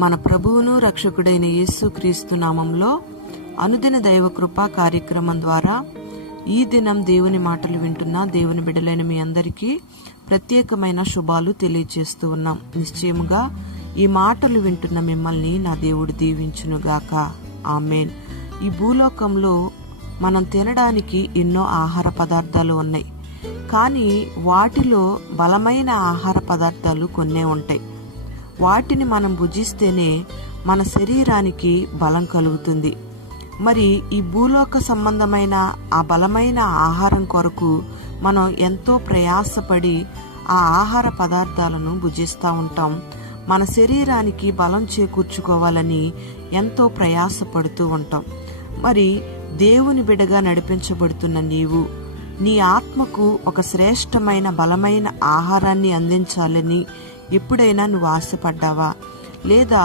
మన ప్రభువును రక్షకుడైన యేసుక్రీస్తు నామంలో అనుదిన దైవ కృపా కార్యక్రమం ద్వారా ఈ దినం దేవుని మాటలు వింటున్న దేవుని బిడ్డలైన మీ అందరికీ ప్రత్యేకమైన శుభాలు తెలియజేస్తూ ఉన్నాం. నిశ్చయముగా ఈ మాటలు వింటున్న మిమ్మల్ని నా దేవుడు దీవించునుగాక. ఆమేన్. ఈ భూలోకంలో మనం తినడానికి ఎన్నో ఆహార పదార్థాలు ఉన్నాయి, కానీ వాటిలో బలమైన ఆహార పదార్థాలు కొన్నే ఉంటాయి. వాటిని మనం భుజిస్తేనే మన శరీరానికి బలం కలుగుతుంది. మరి ఈ భూలోక సంబంధమైన ఆ బలమైన ఆహారం కొరకు మనం ఎంతో ప్రయాసపడి ఆ ఆహార పదార్థాలను భుజిస్తూ ఉంటాం. మన శరీరానికి బలం చేకూర్చుకోవాలని ఎంతో ప్రయాసపడుతూ ఉంటాం. మరి దేవుని బిడ్డగా నడిపించబడుతున్న నీవు నీ ఆత్మకు ఒక శ్రేష్టమైన బలమైన ఆహారాన్ని అందించాలని ఎప్పుడైనా నువ్వు ఆశపడ్డావా? లేదా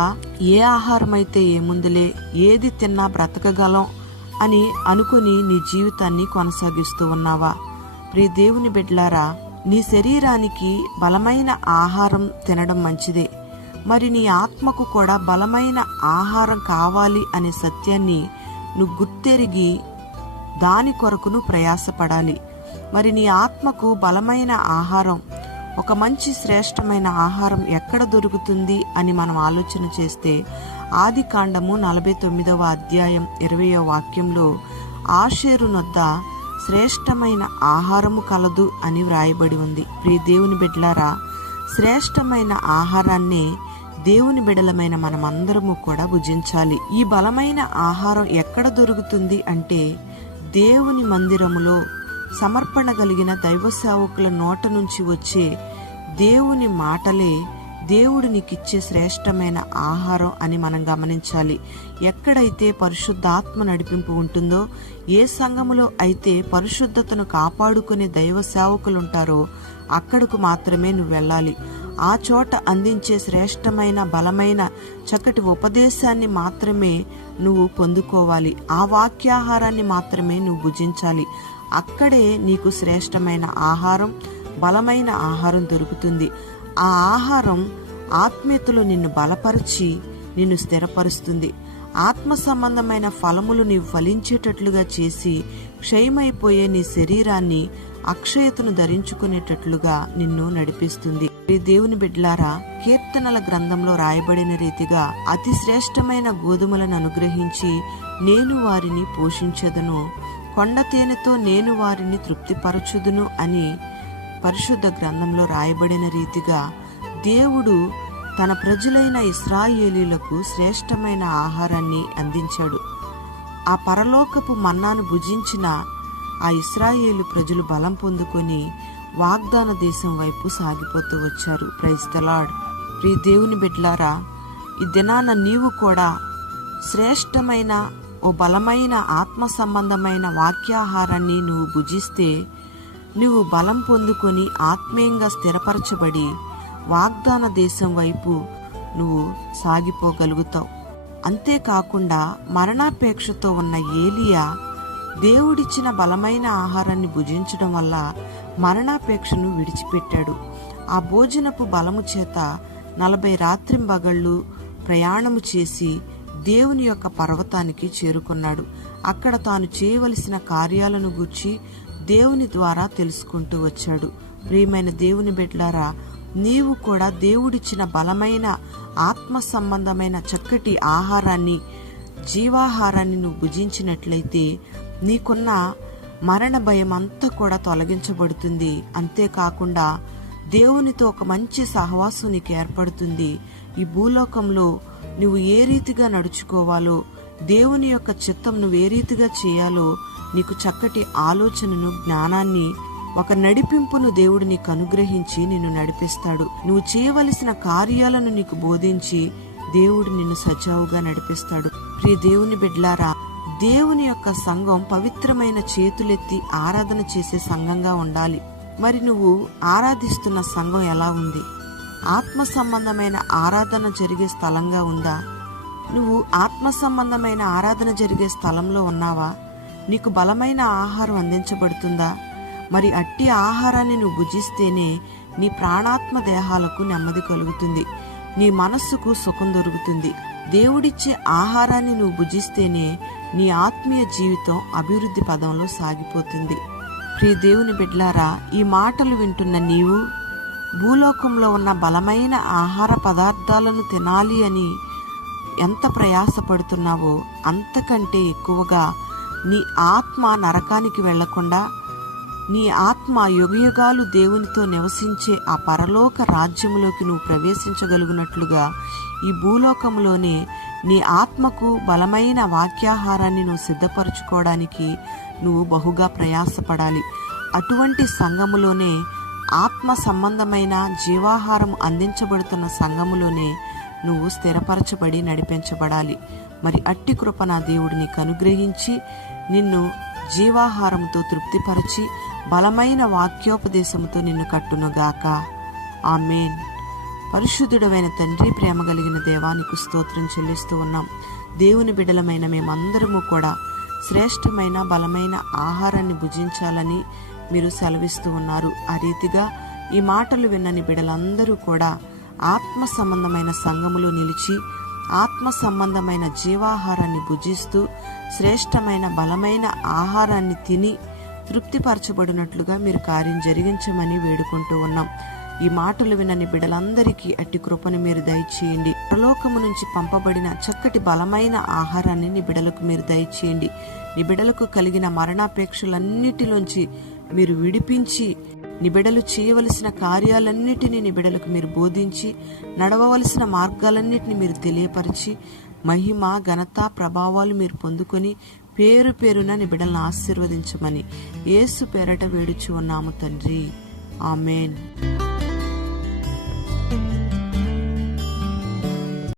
ఏ ఆహారం అయితే ఏముందులే, ఏది తిన్నా బ్రతకగలం అని అనుకుని నీ జీవితాన్ని కొనసాగిస్తూ ఉన్నావా? ప్రియ దేవుని బిడ్డలారా, నీ శరీరానికి బలమైన ఆహారం తినడం మంచిదే. మరి నీ ఆత్మకు కూడా బలమైన ఆహారం కావాలి అనే సత్యాన్ని నువ్వు గుర్తెరిగి దాని కొరకు నువ్వు ప్రయాసపడాలి. మరి నీ ఆత్మకు బలమైన ఆహారం, ఒక మంచి శ్రేష్టమైన ఆహారం ఎక్కడ దొరుకుతుంది అని మనం ఆలోచన చేస్తే ఆదికాండము 49వ అధ్యాయం 20వ వాక్యంలో ఆషేరు నొద్ద శ్రేష్టమైన ఆహారము కలదు అని వ్రాయబడి ఉంది. ప్రియ దేవుని బిడ్డలారా, శ్రేష్టమైన ఆహారాన్నే దేవుని బిడలమైన మనమందరము కూడా భుజించాలి. ఈ బలమైన ఆహారం ఎక్కడ దొరుకుతుంది అంటే దేవుని మందిరములో సమర్పణ కలిగిన దైవ సేవకుల నోట నుంచి వచ్చే దేవుని మాటలే దేవుడు నీకిచ్చే శ్రేష్టమైన ఆహారం అని మనం గమనించాలి. ఎక్కడైతే పరిశుద్ధాత్మ నడిపింపు ఉంటుందో, ఏ సంఘములో అయితే పరిశుద్ధతను కాపాడుకునే దైవ సేవకులు ఉంటారో అక్కడకు మాత్రమే నువ్వు వెళ్ళాలి. ఆ చోట అందించే శ్రేష్టమైన బలమైన చక్కటి ఉపదేశాన్ని మాత్రమే నువ్వు పొందుకోవాలి. ఆ వాక్యాహారాన్ని మాత్రమే నువ్వు భుజించాలి. అక్కడే నీకు శ్రేష్టమైన ఆహారం, బలమైన ఆహారం దొరుకుతుంది. ఆ ఆహారం ఆత్మీయతలో నిన్ను బలపరిచి నిన్ను స్థిరపరుస్తుంది. ఆత్మ సంబంధమైన ఫలములు నీవు ఫలించేటట్లుగా చేసి క్షయమైపోయే నీ శరీరాన్ని అక్షయతను ధరించుకునేటట్లుగా నిన్ను నడిపిస్తుంది. దేవుని బిడ్డలారా, కీర్తనల గ్రంథంలో రాయబడిన రీతిగా అతి శ్రేష్టమైన గోధుమలను అనుగ్రహించి నేను వారిని పోషించదును, కొండ తేనెతో నేను వారిని తృప్తిపరచుదును అని పరిశుద్ధ గ్రంథంలో రాయబడిన రీతిగా దేవుడు తన ప్రజలైన ఇశ్రాయేలీయులకు శ్రేష్టమైన ఆహారాన్ని అందించాడు. ఆ పరలోకపు మన్నాను భుజించిన ఆ ఇశ్రాయేలు ప్రజలు బలం పొందుకొని వాగ్దాన దేశం వైపు సాగిపోతూ వచ్చారు. Praise the lord. ప్రియ దేవుని బిడ్డలారా, ఈ దినాన నీవు కూడా శ్రేష్టమైన ఓ బలమైన ఆత్మ సంబంధమైన వాక్యాహారాన్ని నువ్వు భుజిస్తే నువ్వు బలం పొందుకొని ఆత్మీయంగా స్థిరపరచబడి వాగ్దాన దేశం వైపు నువ్వు సాగిపోగలుగుతావు. అంతేకాకుండా మరణాపేక్షతో ఉన్న ఏలియా దేవుడిచ్చిన బలమైన ఆహారాన్ని భుజించడం వల్ల మరణాపేక్షను విడిచిపెట్టాడు. ఆ భోజనపు బలము చేత 40 రాత్రింబగళ్ళు ప్రయాణము చేసి దేవుని యొక్క పర్వతానికి చేరుకున్నాడు. అక్కడ తాను చేయవలసిన కార్యాలను గూర్చి దేవుని ద్వారా తెలుసుకుంటూ వచ్చాడు. ప్రియమైన దేవుని బిడ్డలారా, నీవు కూడా దేవుడిచ్చిన బలమైన ఆత్మ సంబంధమైన చక్కటి ఆహారాన్ని, జీవాహారాన్ని నువ్వు భుజించినట్లయితే నీకున్న మరణ భయం అంతా కూడా తొలగించబడుతుంది. అంతేకాకుండా దేవునితో ఒక మంచి సహవాసం నీకు ఏర్పడుతుంది. ఈ భూలోకంలో నువ్వు ఏ రీతిగా నడుచుకోవాలో, దేవుని యొక్క చిత్తం నువ్వు ఏ రీతిగా చేయాలో నీకు చక్కటి ఆలోచనను, జ్ఞానాన్ని, ఒక నడిపింపును దేవుడు నీకు అనుగ్రహించి నిన్ను నడిపిస్తాడు. నువ్వు చేయవలసిన కార్యాలను నీకు బోధించి దేవుడు నిన్ను సజావుగా నడిపిస్తాడు. ప్రియ దేవుని బిడ్డలారా, దేవుని యొక్క సంఘం పవిత్రమైన చేతులెత్తి ఆరాధన చేసే సంఘంగా ఉండాలి. మరి నువ్వు ఆరాధిస్తున్న సంఘం ఎలా ఉంది? ఆత్మ సంబంధమైన ఆరాధన జరిగే స్థలంగా ఉందా? నువ్వు ఆత్మ సంబంధమైన ఆరాధన జరిగే స్థలంలో ఉన్నావా? నీకు బలమైన ఆహారం అందించబడుతుందా? మరి అట్టి ఆహారాన్ని నువ్వు భుజిస్తేనే నీ ప్రాణాత్మ దేహాలకు నెమ్మది కలుగుతుంది. నీ మనస్సుకు సుఖం దొరుకుతుంది. దేవుడిచ్చే ఆహారాన్ని నువ్వు భుజిస్తేనే నీ ఆత్మీయ జీవితం అభివృద్ధి పదంలో సాగిపోతుంది. ప్రియ దేవుని బిడ్డలారా, ఈ మాటలు వింటున్న నీవు భూలోకంలో ఉన్న బలమైన ఆహార పదార్థాలను తినాలి అని ఎంత ప్రయాసపడుతున్నావో అంతకంటే ఎక్కువగా నీ ఆత్మ నరకానికి వెళ్లకుండా నీ ఆత్మ యుగయుగాలు దేవునితో నివసించే ఆ పరలోక రాజ్యములోకి నువ్వు ప్రవేశించగలుగునట్లుగా ఈ భూలోకంలోనే నీ ఆత్మకు బలమైన వాక్యాహారాన్ని నువ్వు సిద్ధపరచుకోవడానికి నువ్వు బహుగా ప్రయాసపడాలి. అటువంటి సంఘములోనే ఆత్మ సంబంధమైన జీవాహారం అందించబడుతున్న సంఘములోనే నువ్వు స్థిరపరచబడి నడిపించబడాలి. మరి అట్టి కృప నా దేవుడు నీకు అనుగ్రహించి నిన్ను జీవాహారంతో తృప్తిపరిచి బలమైన వాక్యోపదేశంతో నిన్ను కట్టునుగాక. ఆమేన్. పరిశుద్ధుడమైన తండ్రి, ప్రేమ కలిగిన దేవానికి స్తోత్రం చెల్లిస్తూ ఉన్నాం. దేవుని బిడ్డలమైన మేమందరము కూడా శ్రేష్టమైన బలమైన ఆహారాన్ని భుజించాలని మీరు సెలవిస్తూ ఉన్నారు. ఆ రీతిగా ఈ మాటలు విన్నని బిడ్డలందరూ కూడా ఆత్మ సంబంధమైన సంఘములో నిలిచి ఆత్మ సంబంధమైన జీవాహారాన్ని భుజిస్తూ శ్రేష్టమైన బలమైన ఆహారాన్ని తిని తృప్తిపరచబడినట్లుగా మీరు కార్యం జరిగించమని వేడుకుంటూ ఉన్నాం. ఈ మాటలు వినని బిడ్డలందరికీ అట్టి కృపను మీరు దయచేయండి. పరలోకము నుంచి పంపబడిన చక్కటి బలమైన ఆహారాన్ని నీ బిడ్డలకు మీరు దయచేయండి. నీ బిడ్డలకు కలిగిన మరణాపేక్షలన్నిటిలోంచి మీరు విడిపించి నీ బిడ్డలు చేయవలసిన కార్యాలన్నిటినీ నీ బిడ్డలకు మీరు బోధించి నడవవలసిన మార్గాలన్నిటిని మీరు తెలియపరిచి మహిమ ఘనత ప్రభావాలు మీరు పొందుకొని పేరు పేరున నీ బిడ్డలను ఆశీర్వదించమని యేసు పేరట వేడుచు ఉన్నాము తండ్రి. ఆమేన్.